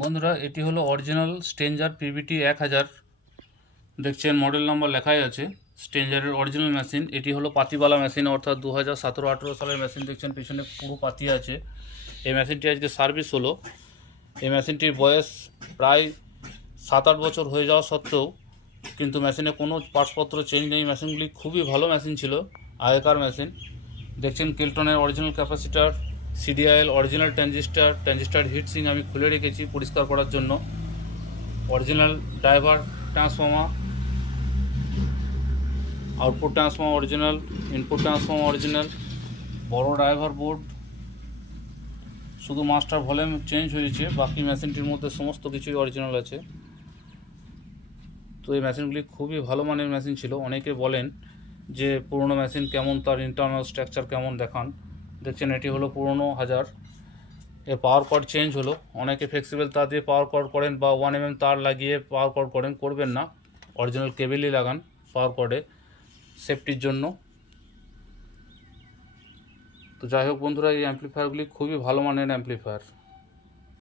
বন্ধুরা, এটি হলো অরিজিনাল স্ট্রেঞ্জার পিভিটি 1000। দেখছেন মডেল নাম্বার লেখাই আছে। স্ট্রেঞ্জারের অরিজিনাল মেশিন। এটি হলো পাতিবালা মেশিন, অর্থাৎ 2017-18 সালের মেশিন। দেখছেন পিছনে পুরো পাতি আছে। এই মেশিনটি আজকে সার্ভিস হলো। এই মেশিনটির বয়স প্রায় 7-8 বছর হয়ে যাওয়া সত্ত্বেও কিন্তু মেশিনে কোনো পার্টসপত্র চেঞ্জ নেই। মেশিনগুলি খুবই ভালো মেশিন ছিল, আগেকার মেশিন। দেখছেন কেলটনের original capacitor, CDIL original transistor heatsink আমি খুলে রেখেছি পরিষ্কার করার জন্য। Original driver transformer, output transformer original, input transformer original, বড় ড্রাইভার বোর্ড। শুধু মাস্টার ভলিউম চেঞ্জ হয়েছে, বাকি মেশিনটির মধ্যে সমস্ত কিছুই অরিজিনাল আছে। তো এই মেশিনগুলি খুবই ভালো মানের মেশিন ছিল। অনেকে বলেন যে পুরনো মেশিন কেমন, তার ইন্টারনাল স্ট্রাকচার কেমন দেখান। দেখছেন এটি হলো পুরনো 1000। এর পাওয়ার কর্ড চেঞ্জ হলো। অনেকে ফ্লেক্সিবল তার দিয়ে পাওয়ার কর্ড করেন বা 1mm তার লাগিয়ে পাওয়ার কর্ড করেন, করবেন না। অরিজিনাল কেবেলই লাগান পাওয়ার কর্ডে, সেফটির জন্য। তো যাই হোক বন্ধুরা, এই অ্যাম্প্লিফায়ারগুলি খুবই ভালো মানের অ্যাম্প্লিফায়ার।